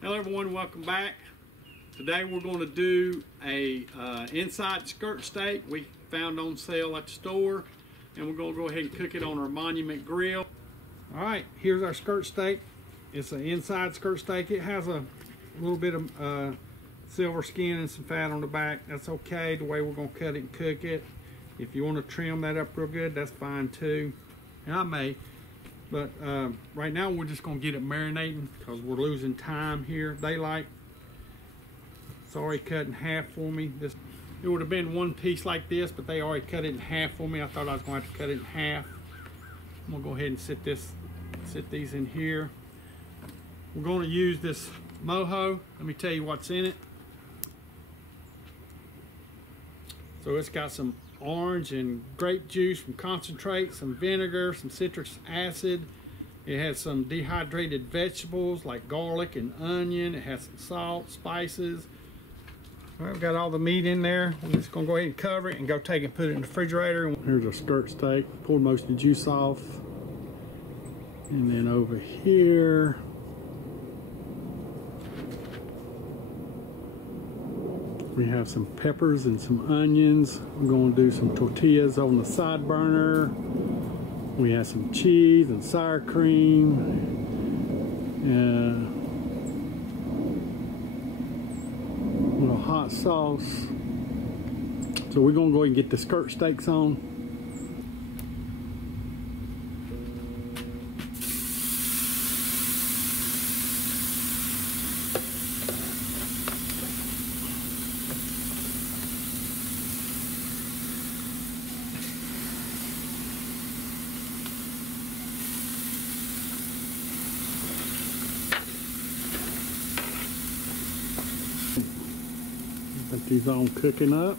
Hello everyone, welcome back. Today we're going to do a inside skirt steak we found on sale at the store, and we're going to go ahead and cook it on our Monument grill. Alright, here's our skirt steak. It's an inside skirt steak. It has a little bit of silver skin and some fat on the back. That's okay, the way we're going to cut it and cook it. If you want to trim that up real good, that's fine too. And I may. But right now we're just going to get it marinating because we're losing time here. Daylight. It's already cut in half for me. It would have been one piece like this, but they already cut it in half for me. I thought I was going to have to cut it in half. I'm going to go ahead and sit these in here. We're going to use this mojo. Let me tell you what's in it. So it's got some orange and grape juice from concentrate, some vinegar, some citric acid. It has some dehydrated vegetables like garlic and onion. It has some salt, spices. All right, we've got all the meat in there. We're just gonna go ahead and cover it and go take it and put it in the refrigerator. Here's our skirt steak. Pulled most of the juice off. And then over here, we have some peppers and some onions. We're going to do some tortillas on the side burner. We have some cheese and sour cream. A little hot sauce. So we're going to go ahead and get the skirt steaks on. Got these on cooking up.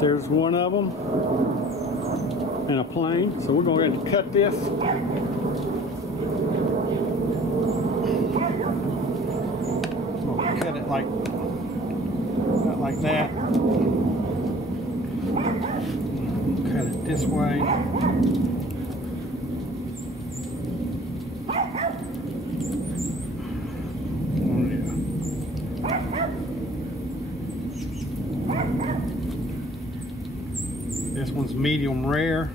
There's one of them in a plane, so we're going to go ahead and cut this. We'll cut it like not like that. Cut it this way. This one's medium rare.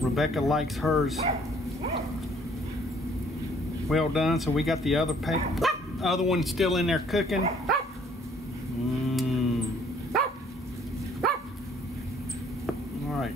Rebecca likes hers well done, so we got the other one still in there cooking. All right.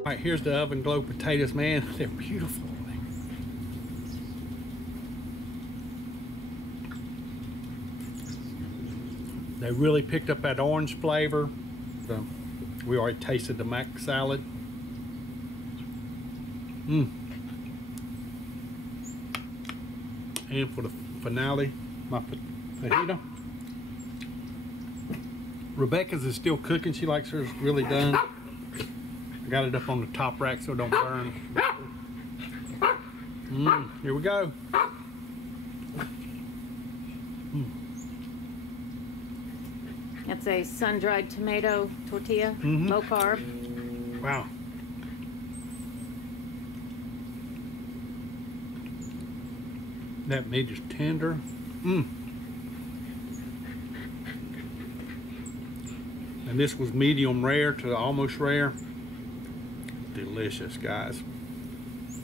All right, here's the oven glow potatoes, man. They're beautiful. They really picked up that orange flavor. We already tasted the mac salad. And for the finale, my fajita. Rebecca's is still cooking. She likes hers really done. I got it up on the top rack so it don't burn. Here we go. That's a sun-dried tomato tortilla, low carb. Wow. That meat is tender. And this was medium rare to almost rare. Delicious, guys.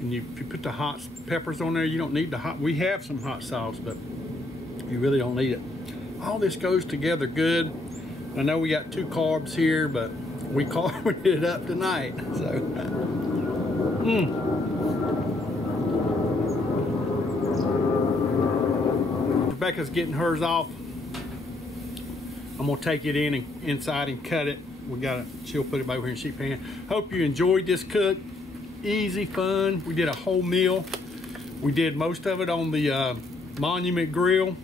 And if you put the hot peppers on there, you don't need the hot. We have some hot sauce, but you really don't need it. All this goes together good. I know we got 2 carbs here, but we carved it up tonight. So, Rebecca's getting hers off. I'm gonna take it in and inside and cut it. She'll put it over here in sheet pan. Hope you enjoyed this cook. Easy, fun. We did a whole meal. We did most of it on the Monument Grill.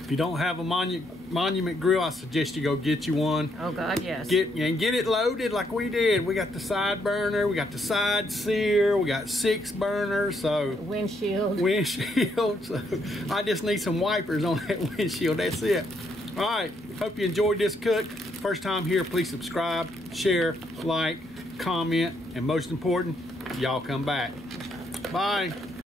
If you don't have a Monument Grill, I suggest you go get you one. Oh God, yes. Get it loaded like we did. We got the side burner, we got the side sear, we got 6 burners, so windshield. So I just need some wipers on that windshield. That's it. All right. Hope you enjoyed this cook. First time here, please subscribe, share, like, comment, and most important, y'all come back. Bye.